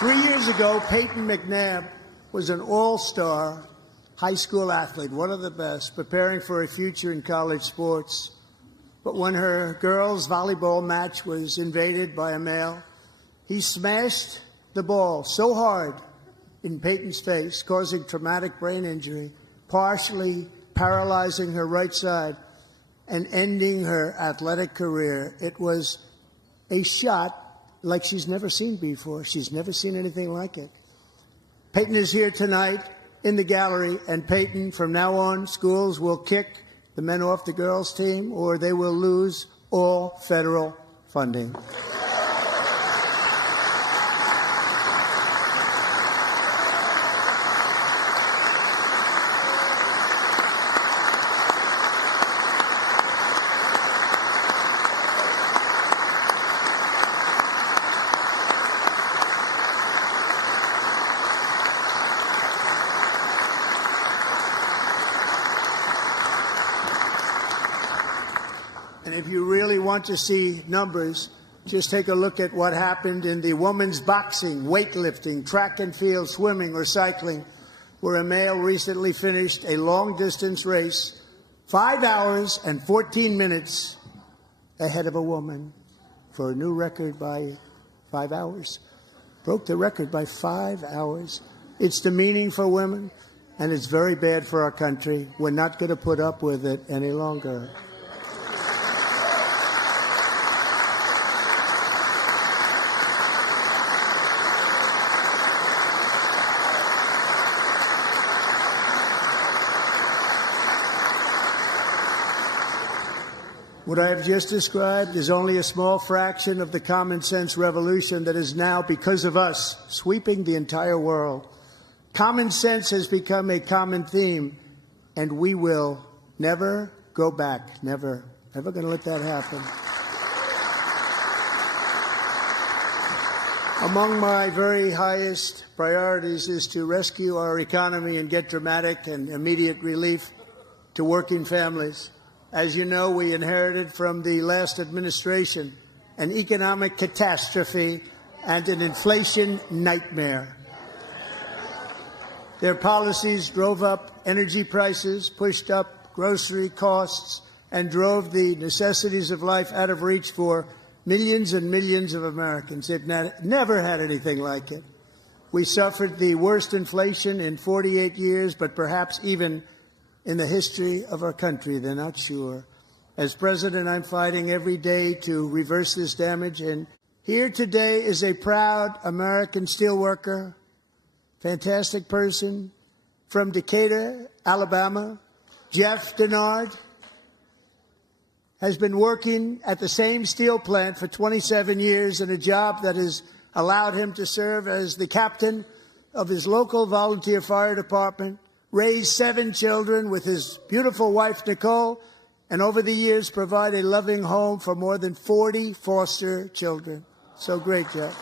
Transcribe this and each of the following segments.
3 years ago, Peyton McNabb was an all-star high school athlete, one of the best, preparing for a future in college sports. But when her girls' volleyball match was invaded by a male, he smashed the ball so hard in Peyton's face, causing traumatic brain injury, partially paralyzing her right side and ending her athletic career. It was a shot like she's never seen before. She's never seen anything like it. Peyton is here tonight in the gallery, and Peyton, from now on, schools will kick the men off the girls' team or they will lose all federal funding. And if you really want to see numbers, just take a look at what happened in the women's boxing, weightlifting, track and field, swimming, or cycling, where a male recently finished a long-distance race 5 hours and 14 minutes ahead of a woman for a new record by 5 hours. Broke the record by 5 hours. It's demeaning for women, and it's very bad for our country. We're not going to put up with it any longer. What I have just described is only a small fraction of the common sense revolution that is now, because of us, sweeping the entire world. Common sense has become a common theme, and we will never go back. Never. Never going to let that happen. Among my very highest priorities is to rescue our economy and get dramatic and immediate relief to working families. As you know, we inherited from the last administration an economic catastrophe and an inflation nightmare. Their policies drove up energy prices, pushed up grocery costs, and drove the necessities of life out of reach for millions and millions of Americans. They've never had anything like it. We suffered the worst inflation in 48 years, but perhaps even in the history of our country. They're not sure. As president, I'm fighting every day to reverse this damage. And here today is a proud American steelworker, fantastic person from Decatur, Alabama. Jeff Denard has been working at the same steel plant for 27 years in a job that has allowed him to serve as the captain of his local volunteer fire department, raised 7 children with his beautiful wife, Nicole, and over the years provide a loving home for more than 40 foster children. So great, Jeff.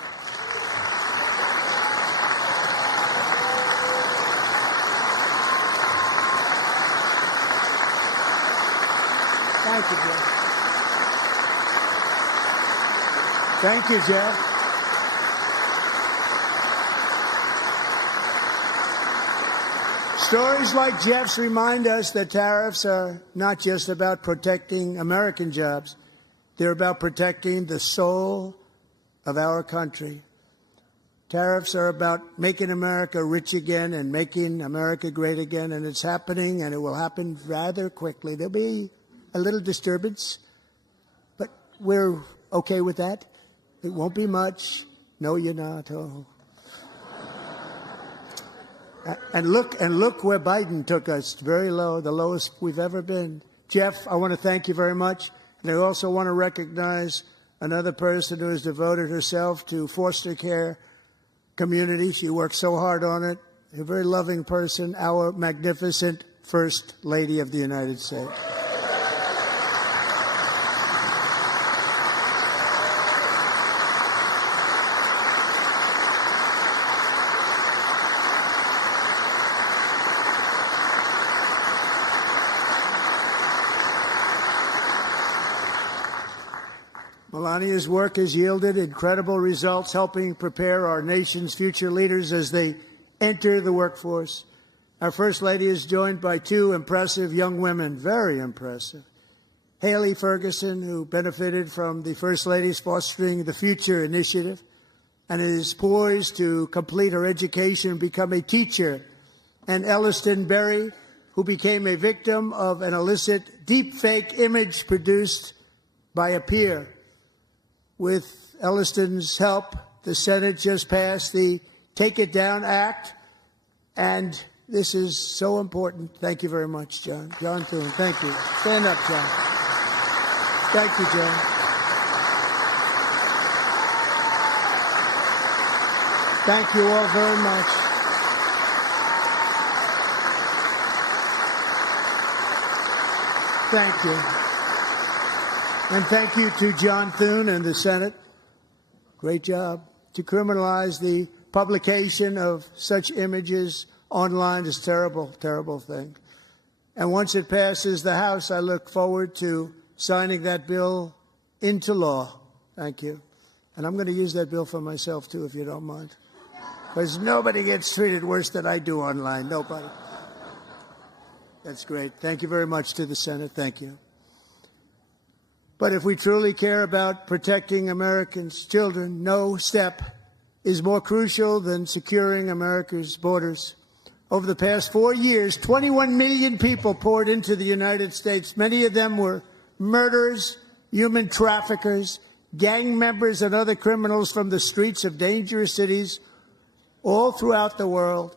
Thank you, Jeff. Thank you, Jeff. Stories like Jeff's remind us that tariffs are not just about protecting American jobs. They're about protecting the soul of our country. Tariffs are about making America rich again and making America great again, and it's happening, and it will happen rather quickly. There'll be a little disturbance, but we're okay with that. It won't be much. No, you're not. Oh. And look where Biden took us, very low, the lowest we've ever been. Jeff, I want to thank you very much. And I also want to recognize another person who has devoted herself to foster care community. She worked so hard on it. A very loving person, our magnificent First Lady of the United States. Melania's work has yielded incredible results, helping prepare our nation's future leaders as they enter the workforce. Our First Lady is joined by two impressive young women, very impressive. Haley Ferguson, who benefited from the First Lady's Fostering the Future initiative and is poised to complete her education and become a teacher. And Alison Berry, who became a victim of an illicit deepfake image produced by a peer. With Alison's help, the Senate just passed the Take It Down Act, and this is so important. Thank you very much, John. John Thune, thank you. Stand up, John. Thank you, John. Thank you all very much. Thank you. And thank you to John Thune and the Senate. Great job. To criminalize the publication of such images online is a terrible, terrible thing. And once it passes the House, I look forward to signing that bill into law. Thank you. And I'm going to use that bill for myself, too, if you don't mind. Because nobody gets treated worse than I do online. Nobody. That's great. Thank you very much to the Senate. Thank you. But if we truly care about protecting Americans' children, no step is more crucial than securing America's borders. Over the past 4 years, 21 million people poured into the United States. Many of them were murderers, human traffickers, gang members, and other criminals from the streets of dangerous cities all throughout the world.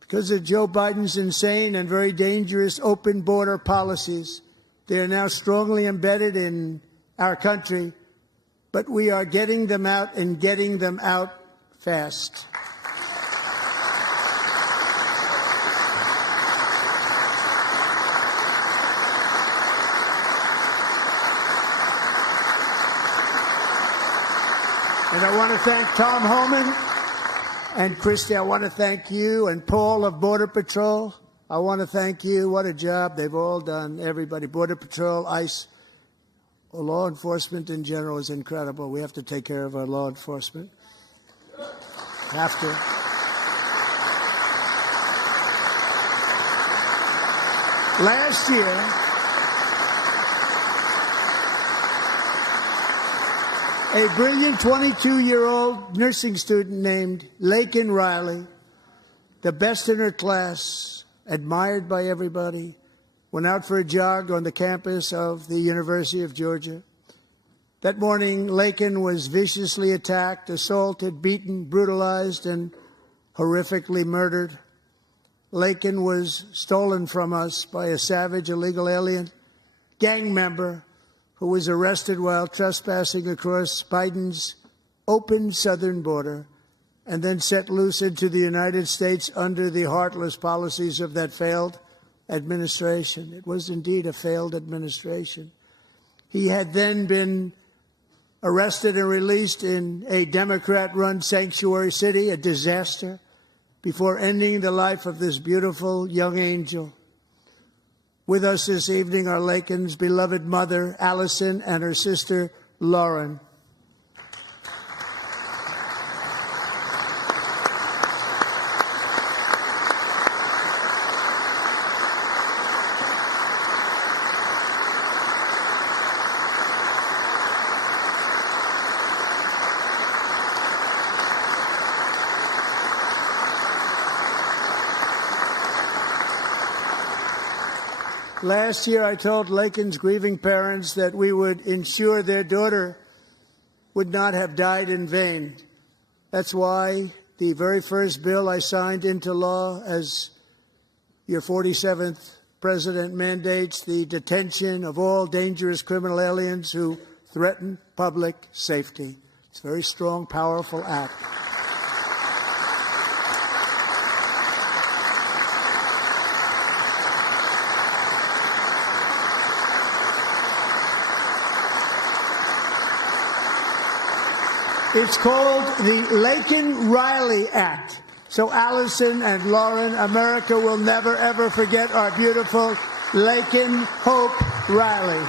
Because of Joe Biden's insane and very dangerous open border policies, they are now strongly embedded in our country, but we are getting them out and getting them out fast. And I want to thank Tom Homan and Christy. I want to thank you and Paul of Border Patrol. I want to thank you. What a job they've all done, everybody. Border Patrol, ICE, law enforcement in general is incredible. We have to take care of our law enforcement. Have to. Last year, a brilliant 22-year-old nursing student named Laken Riley, the best in her class, admired by everybody, went out for a jog on the campus of the University of Georgia. That morning, Laken was viciously attacked, assaulted, beaten, brutalized, and horrifically murdered. Laken was stolen from us by a savage illegal alien gang member who was arrested while trespassing across Biden's open southern border and then set loose into the United States under the heartless policies of that failed administration. It was indeed a failed administration. He had then been arrested and released in a Democrat-run sanctuary city, a disaster, before ending the life of this beautiful young angel. With us this evening are Laken's beloved mother, Alison, and her sister, Lauren. Last year, I told Laken's grieving parents that we would ensure their daughter would not have died in vain. That's why the very first bill I signed into law as your 47th president mandates the detention of all dangerous criminal aliens who threaten public safety. It's a very strong, powerful act. It's called the Laken Riley Act. So Alison and Lauren, America will never, ever forget our beautiful Laken Hope Riley.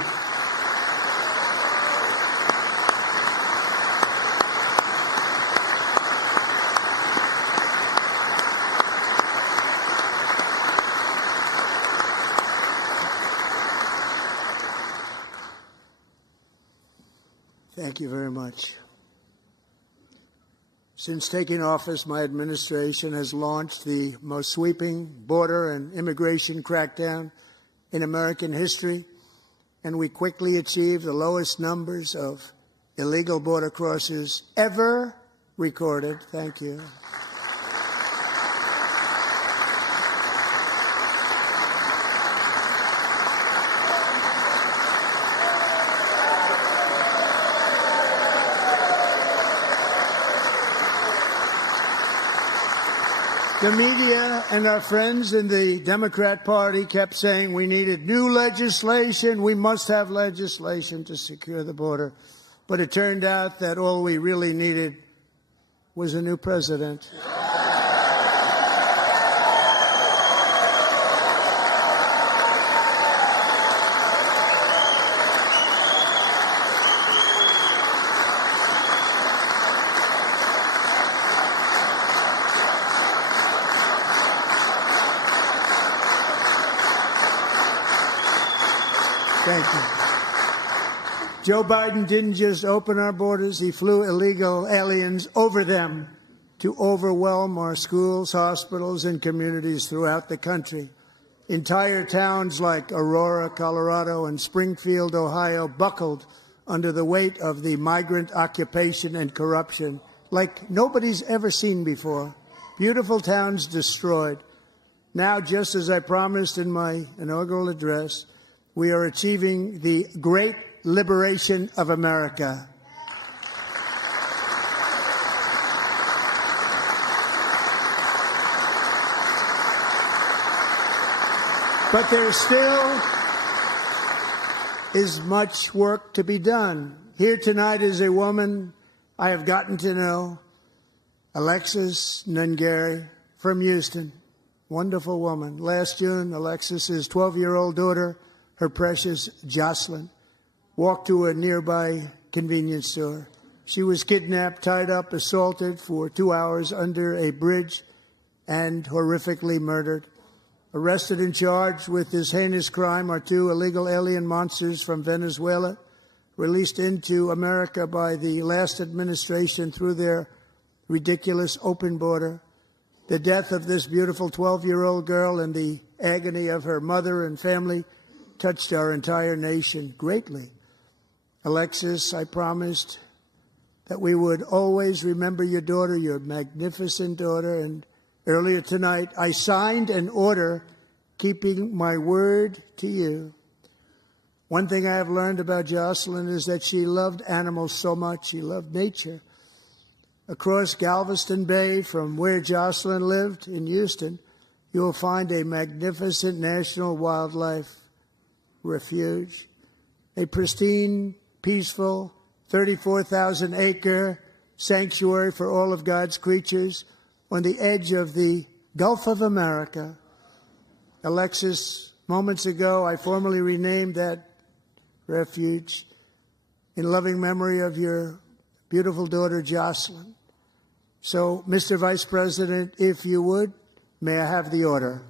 Thank you very much. Since taking office, my administration has launched the most sweeping border and immigration crackdown in American history, and we quickly achieved the lowest numbers of illegal border crossers ever recorded. Thank you. The media and our friends in the Democrat Party kept saying we needed new legislation. We must have legislation to secure the border. But it turned out that all we really needed was a new president. Thank you. Joe Biden didn't just open our borders, he flew illegal aliens over them to overwhelm our schools, hospitals, and communities throughout the country. Entire towns like Aurora, Colorado, and Springfield, Ohio, buckled under the weight of the migrant occupation and corruption like nobody's ever seen before. Beautiful towns destroyed. Now, just as I promised in my inaugural address, we are achieving the great liberation of America. But there still is much work to be done. Here tonight is a woman I have gotten to know, Alexis Nungari from Houston. Wonderful woman. Last June, Alexis's 12-year-old daughter, her precious Jocelyn, walked to a nearby convenience store. She was kidnapped, tied up, assaulted for 2 hours under a bridge, and horrifically murdered. Arrested and charged with this heinous crime are 2 illegal alien monsters from Venezuela, released into America by the last administration through their ridiculous open border. The death of this beautiful 12-year-old girl and the agony of her mother and family touched our entire nation greatly. Alexis, I promised that we would always remember your daughter, your magnificent daughter, and earlier tonight I signed an order keeping my word to you. One thing I have learned about Jocelyn is that she loved animals so much. She loved nature. Across Galveston Bay, from where Jocelyn lived in Houston, you will find a magnificent national wildlife refuge, a pristine, peaceful, 34,000-acre sanctuary for all of God's creatures on the edge of the Gulf of America. Alexis, moments ago, I formally renamed that refuge in loving memory of your beautiful daughter, Jocelyn. So, Mr. Vice President, if you would, may I have the order?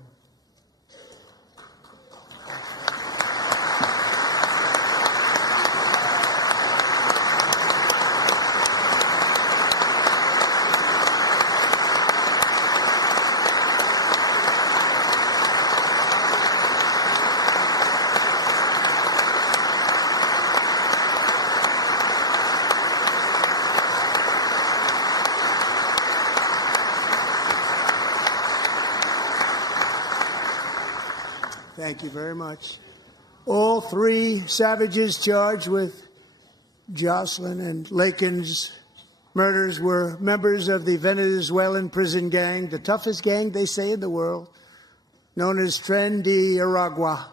Thank you very much. All 3 savages charged with Jocelyn and Laken's murders were members of the Venezuelan prison gang, the toughest gang, they say, in the world, known as Tren de Aragua.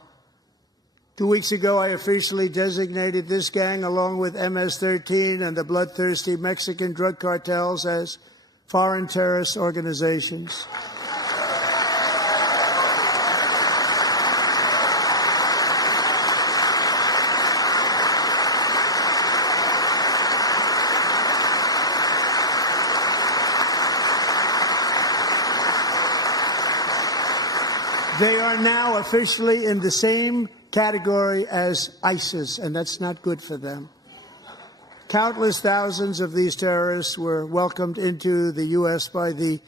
2 weeks ago, I officially designated this gang, along with MS-13 and the bloodthirsty Mexican drug cartels, as foreign terrorist organizations. They are now officially in the same category as ISIS, and that's not good for them. Countless thousands of these terrorists were welcomed into the U.S. by the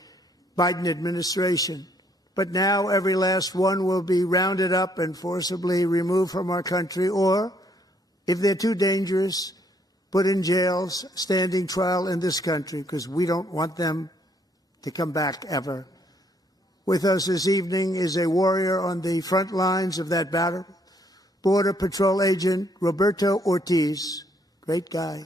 Biden administration. But now every last one will be rounded up and forcibly removed from our country, or, if they're too dangerous, put in jails, standing trial in this country, because we don't want them to come back ever. With us this evening is a warrior on the front lines of that battle, Border Patrol Agent Roberto Ortiz. Great guy.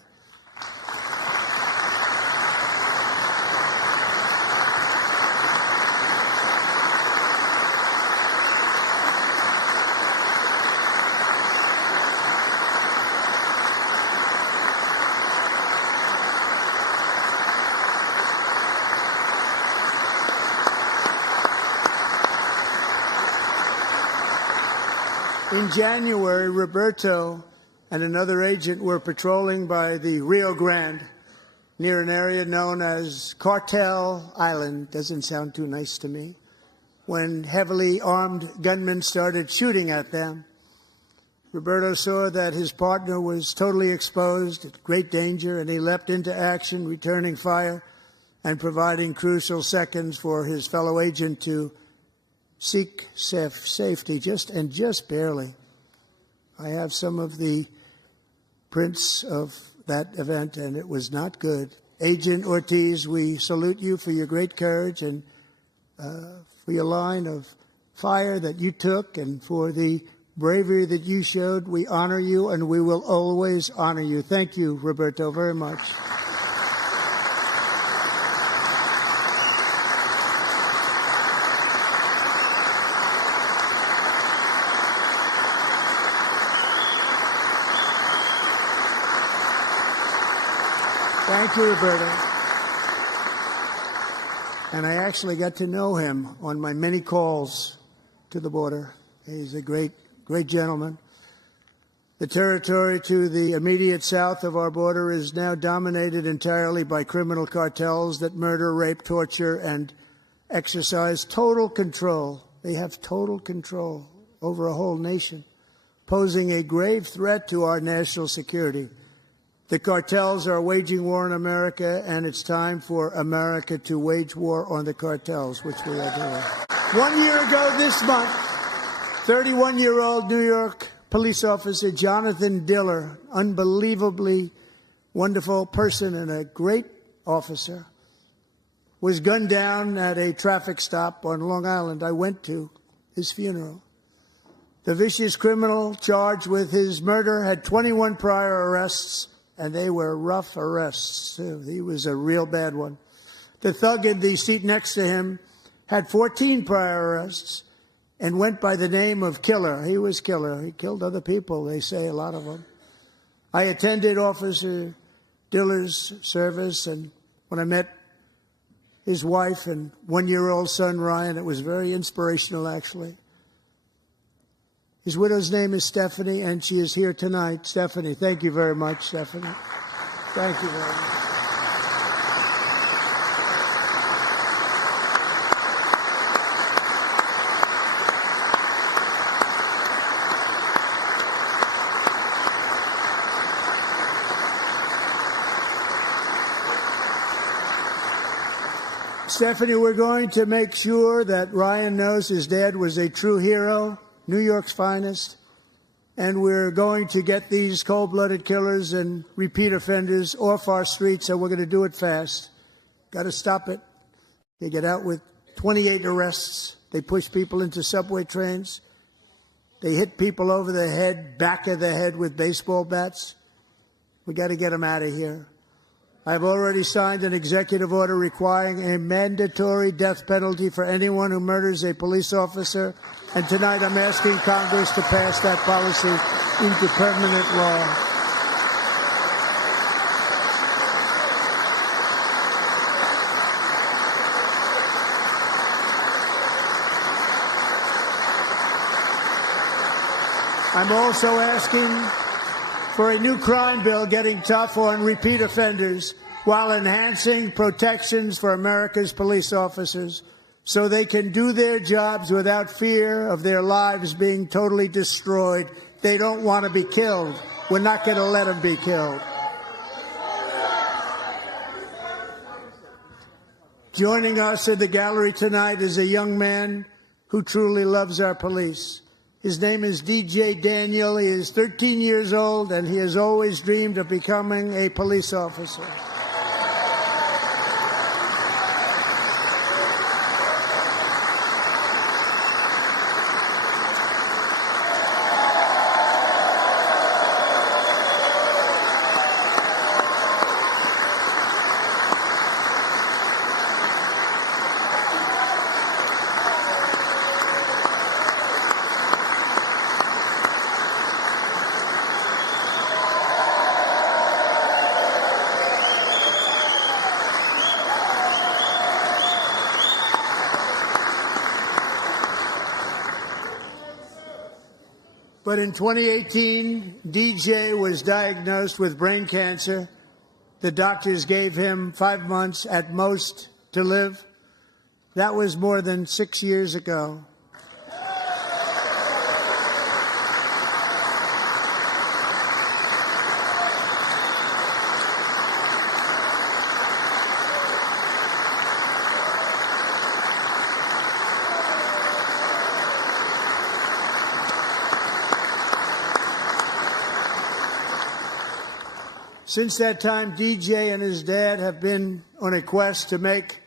In January, Roberto and another agent were patrolling by the Rio Grande near an area known as Cartel Island. Doesn't sound too nice to me. When heavily armed gunmen started shooting at them, Roberto saw that his partner was totally exposed, at great danger, and he leapt into action, returning fire and providing crucial seconds for his fellow agent to seek safety, just barely. I have some of the prints of that event, and it was not good. Agent Ortiz, we salute you for your great courage and for your line of fire that you took and for the bravery that you showed. We honor you, and we will always honor you. Thank you, Roberto, very much. Thank you, Roberto. And I actually got to know him on my many calls to the border. He's a great gentleman. The territory to the immediate south of our border is now dominated entirely by criminal cartels that murder, rape, torture, and exercise total control. They have total control over a whole nation, posing a grave threat to our national security. The cartels are waging war in America, and it's time for America to wage war on the cartels, which we are doing. 1 year ago this month, 31-year-old New York police officer Jonathan Diller, unbelievably wonderful person and a great officer, was gunned down at a traffic stop on Long Island. I went to his funeral. The vicious criminal charged with his murder had 21 prior arrests, and they were rough arrests, too. He was a real bad one. The thug in the seat next to him had 14 prior arrests and went by the name of Killer. He was Killer. He killed other people, they say, a lot of them. I attended Officer Diller's service, and when I met his wife and one-year-old son, Ryan, it was very inspirational, actually. His widow's name is Stephanie, and she is here tonight. Stephanie, thank you very much, Stephanie. Thank you very much. Stephanie, we're going to make sure that Ryan knows his dad was a true hero, New York's finest, and we're going to get these cold-blooded killers and repeat offenders off our streets, and we're going to do it fast. Got to stop it. They get out with 28 arrests. They push people into subway trains. They hit people over the head, back of the head with baseball bats. We got to get them out of here. I've already signed an executive order requiring a mandatory death penalty for anyone who murders a police officer, and tonight I'm asking Congress to pass that policy into permanent law. I'm also asking for a new crime bill getting tough on repeat offenders while enhancing protections for America's police officers so they can do their jobs without fear of their lives being totally destroyed. They don't want to be killed. We're not going to let them be killed. Joining us in the gallery tonight is a young man who truly loves our police. His name is DJ Daniel. He is 13 years old, and he has always dreamed of becoming a police officer. But in 2018, DJ was diagnosed with brain cancer. The doctors gave him 5 months at most to live. That was more than 6 years ago. Since that time, DJ and his dad have been on a quest to make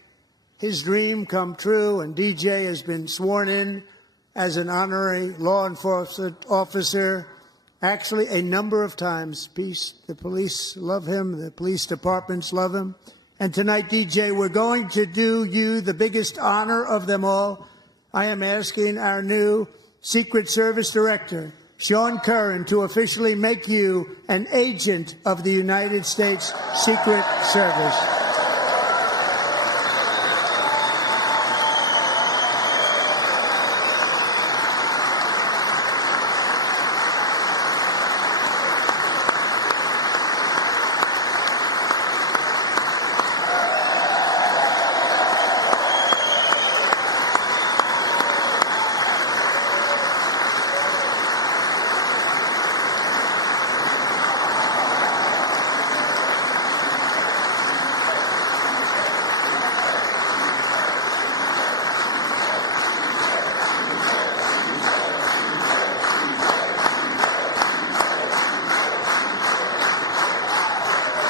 his dream come true, and DJ has been sworn in as an honorary law enforcement officer, actually a number of times. The police love him, the police departments love him. And tonight, DJ, we're going to do you the biggest honor of them all. I am asking our new Secret Service Director, Sean Curran, to officially make you an agent of the United States Secret Service.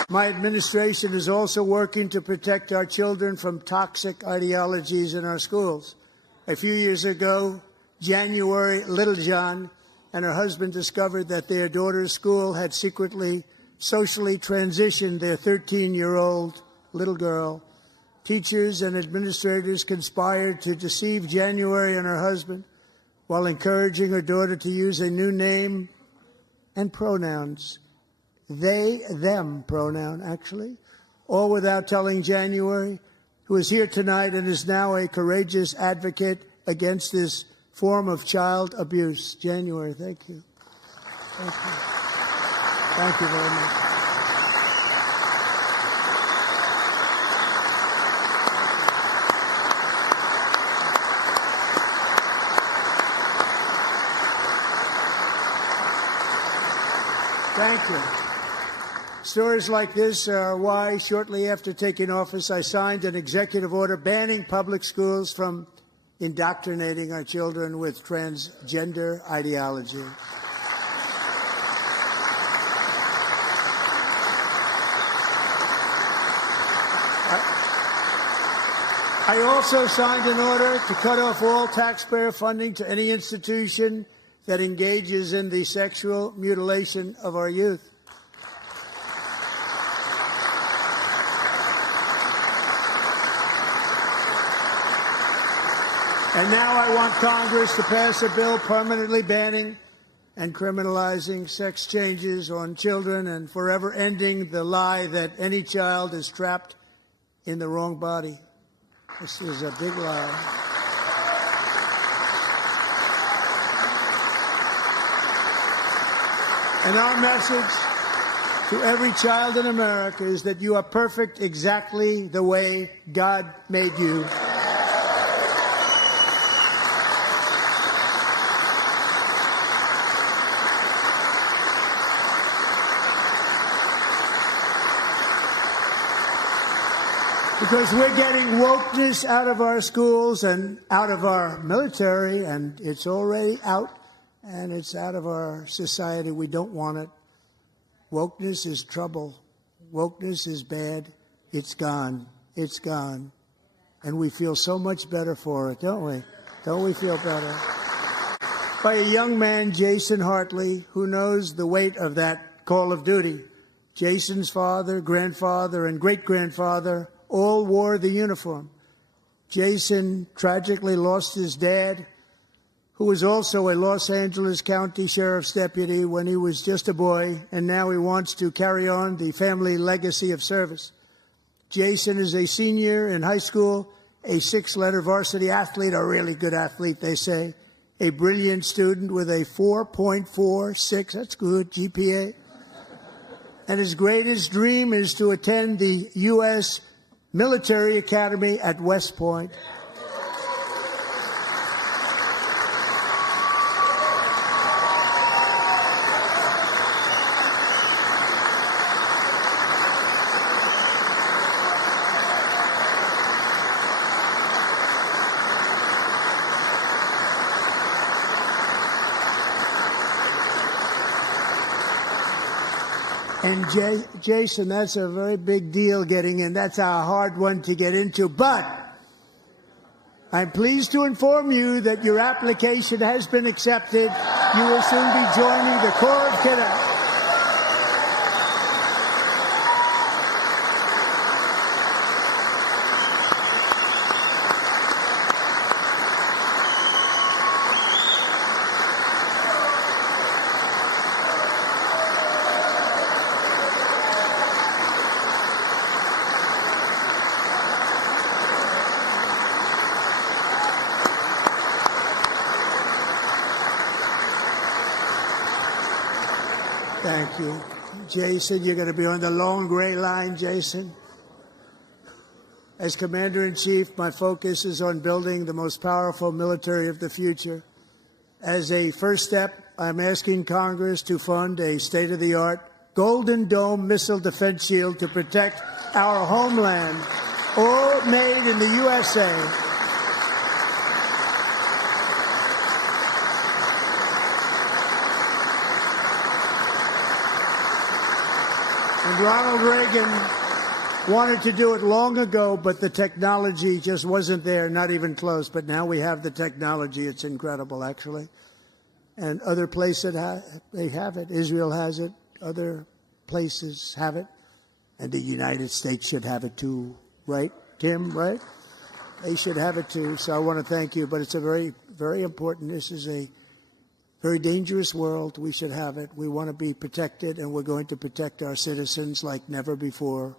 My administration is also working to protect our children from toxic ideologies in our schools. A few years ago, January Littlejohn and her husband discovered that their daughter's school had secretly, socially transitioned their 13-year-old little girl. Teachers and administrators conspired to deceive January and her husband while encouraging her daughter to use a new name and pronouns. They, them pronoun, actually, all without telling January, who is here tonight and is now a courageous advocate against this form of child abuse. January, thank you. Thank you. Thank you very much. Thank you. Stories like this are why, shortly after taking office, I signed an executive order banning public schools from indoctrinating our children with transgender ideology. I also signed an order to cut off all taxpayer funding to any institution that engages in the sexual mutilation of our youth. And now I want Congress to pass a bill permanently banning and criminalizing sex changes on children and forever ending the lie that any child is trapped in the wrong body. This is a big lie. And our message to every child in America is that you are perfect exactly the way God made you. Because we're getting wokeness out of our schools and out of our military, and it's already out, and it's out of our society. We don't want it. Wokeness is trouble. Wokeness is bad. It's gone. It's gone. And we feel so much better for it, don't we? Don't we feel better? By a young man, Jason Hartley, who knows the weight of that call of duty. Jason's father, grandfather, and great-grandfather all wore the uniform. Jason tragically lost his dad, who was also a Los Angeles County Sheriff's deputy when he was just a boy, and now he wants to carry on the family legacy of service. Jason is a senior in high school, a 6-letter varsity athlete, a really good athlete, they say, a brilliant student with a 4.46, that's good, GPA. And his greatest dream is to attend the U.S. Military Academy at West Point. And Jason, that's a very big deal getting in. That's a hard one to get into. But I'm pleased to inform you that your application has been accepted. You will soon be joining the Corps of Cadets. Thank you. Jason, you're going to be on the long gray line, Jason. As Commander-in-Chief, my focus is on building the most powerful military of the future. As a first step, I'm asking Congress to fund a state-of-the-art Golden Dome missile defense shield to protect our homeland, all made in the USA. And Ronald Reagan wanted to do it long ago, but the technology just wasn't there, not even close. But now we have the technology. It's incredible, actually. And other places, they have it. Israel has it. Other places have it. And the United States should have it too, right, Tim, right? They should have it too. So I want to thank you. But it's a very, very important. This is a very dangerous world. We should have it. We want to be protected, and we're going to protect our citizens like never before.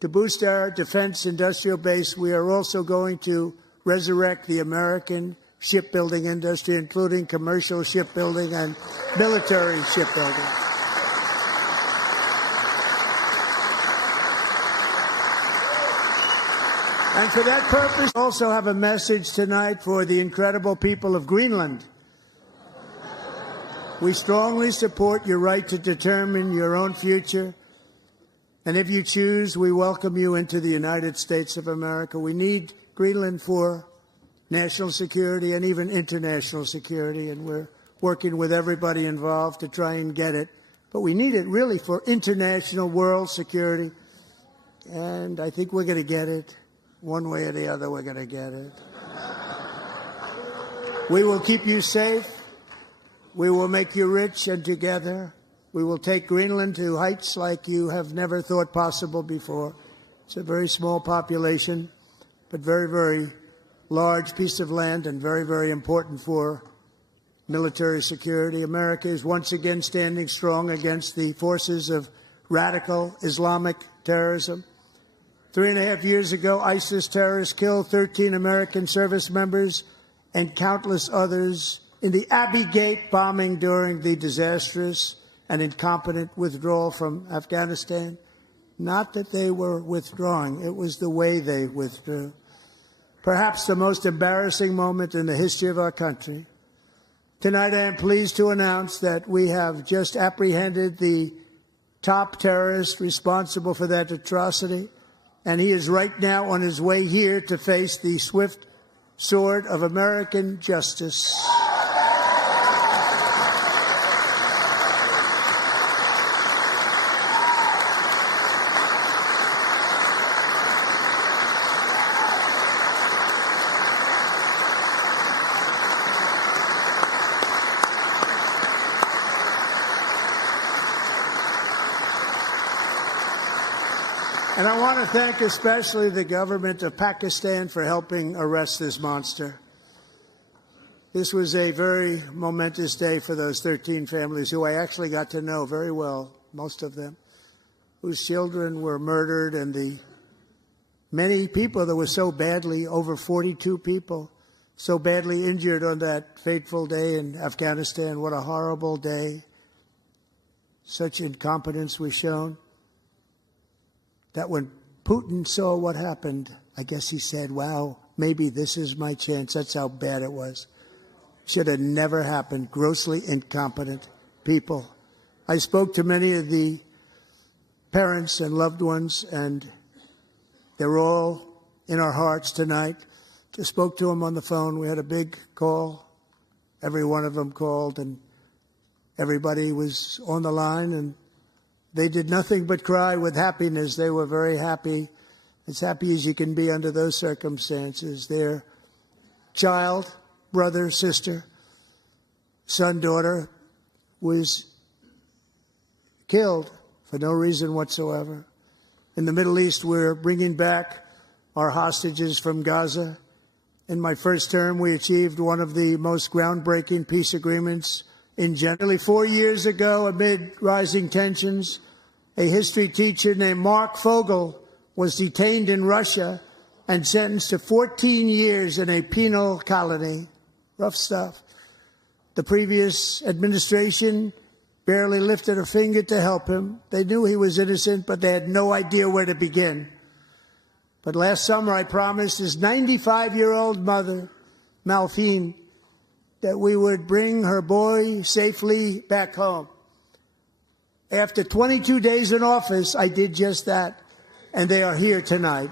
To boost our defense industrial base, we are also going to resurrect the American shipbuilding industry, including commercial shipbuilding and military shipbuilding. And for that purpose, I also have a message tonight for the incredible people of Greenland. We strongly support your right to determine your own future. And if you choose, we welcome you into the United States of America. We need Greenland for national security and even international security, and we're working with everybody involved to try and get it. But we need it really for international world security, and I think we're going to get it. One way or the other, we're going to get it. We will keep you safe. We will make you rich, and together we will take Greenland to heights like you have never thought possible before. It's a very small population, but very, very large piece of land and very, very important for military security. America is once again standing strong against the forces of radical Islamic terrorism. 3.5 years ago, ISIS terrorists killed 13 American service members and countless others in the Abbey Gate bombing during the disastrous and incompetent withdrawal from Afghanistan. Not that they were withdrawing, it was the way they withdrew. Perhaps the most embarrassing moment in the history of our country. Tonight I am pleased to announce that we have just apprehended the top terrorist responsible for that atrocity, and he is right now on his way here to face the swift sword of American justice. And I want to thank especially the government of Pakistan for helping arrest this monster. This was a very momentous day for those 13 families who I actually got to know very well, most of them, whose children were murdered, and the many people that were so badly, over 42 people, so badly injured on that fateful day in Afghanistan. What a horrible day. Such incompetence was shown. That when Putin saw what happened, I guess he said, wow, maybe this is my chance. That's how bad it was. Should have never happened. Grossly incompetent people. I spoke to many of the parents and loved ones, and they're all in our hearts tonight. Just spoke to them on the phone. We had a big call. Every one of them called, and everybody was on the line, and they did nothing but cry with happiness. They were very happy, as happy as you can be under those circumstances. Their child, brother, sister, son, daughter, was killed for no reason whatsoever. In the Middle East, we're bringing back our hostages from Gaza. In my first term, we achieved one of the most groundbreaking peace agreements in nearly 4 years ago. Amid rising tensions, a history teacher named Mark Fogel was detained in Russia and sentenced to 14 years in a penal colony. Rough stuff. The previous administration barely lifted a finger to help him. They knew he was innocent, but they had no idea where to begin. But last summer, I promised his 95-year-old mother, Malfine, that we would bring her boy safely back home. After 22 days in office, I did just that, and they are here tonight.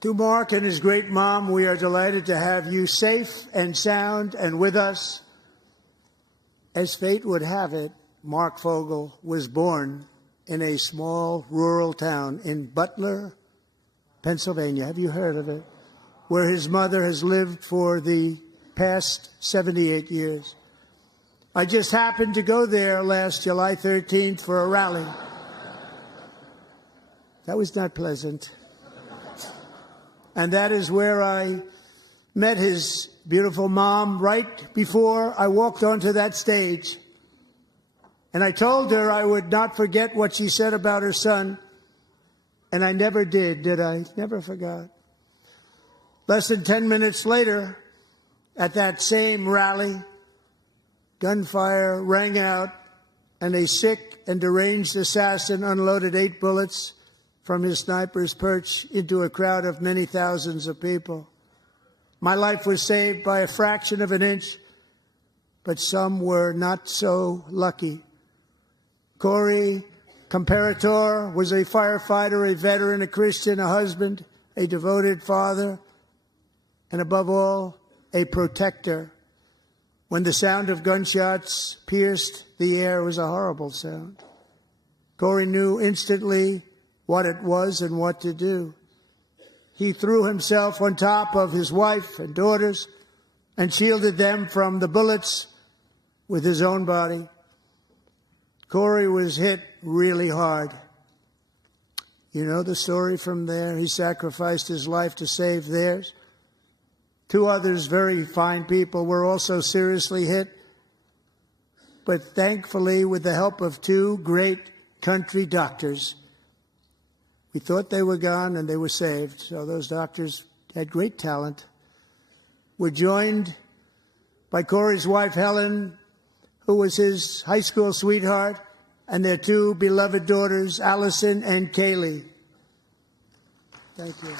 To Mark and his great mom, we are delighted to have you safe and sound and with us. As fate would have it, Mark Fogel was born in a small rural town in Butler, Pennsylvania. Have you heard of it? Where his mother has lived for the past 78 years. I just happened to go there last July 13th for a rally. That was not pleasant. And that is where I met his beautiful mom right before I walked onto that stage. And I told her I would not forget what she said about her son. And I never did I? Never forgot. Less than 10 minutes later, at that same rally, gunfire rang out, and a sick and deranged assassin unloaded 8 bullets from his sniper's perch into a crowd of many thousands of people. My life was saved by a fraction of an inch, but some were not so lucky. Corey Comparator was a firefighter, a veteran, a Christian, a husband, a devoted father, and above all, a protector. When the sound of gunshots pierced the air, it was a horrible sound. Corey knew instantly what it was and what to do. He threw himself on top of his wife and daughters and shielded them from the bullets with his own body. Corey was hit really hard. You know the story from there. He sacrificed his life to save theirs. Two others, very fine people, were also seriously hit. But thankfully, with the help of two great country doctors, we thought they were gone and they were saved. So those doctors had great talent. We're joined by Corey's wife, Helen, who was his high school sweetheart, and their two beloved daughters, Alison and Kaylee. Thank you.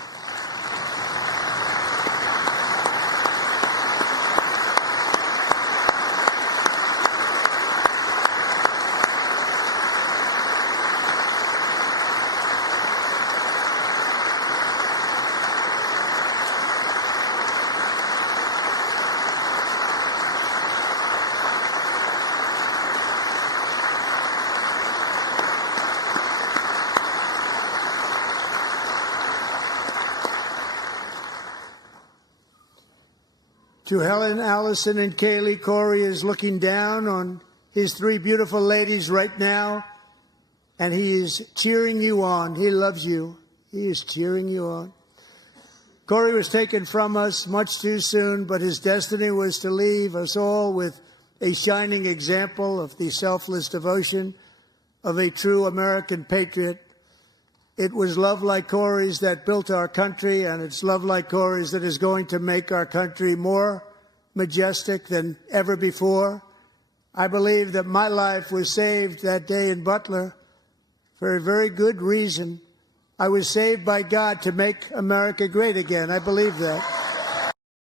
To Helen, Allison, and Kaylee, Corey is looking down on his three beautiful ladies right now, and he is cheering you on. He loves you. He is cheering you on. Corey was taken from us much too soon, but his destiny was to leave us all with a shining example of the selfless devotion of a true American patriot. It was love like Corey's that built our country, and it's love like Corey's that is going to make our country more majestic than ever before. I believe that my life was saved that day in Butler for a very good reason. I was saved by God to make America great again. I believe that.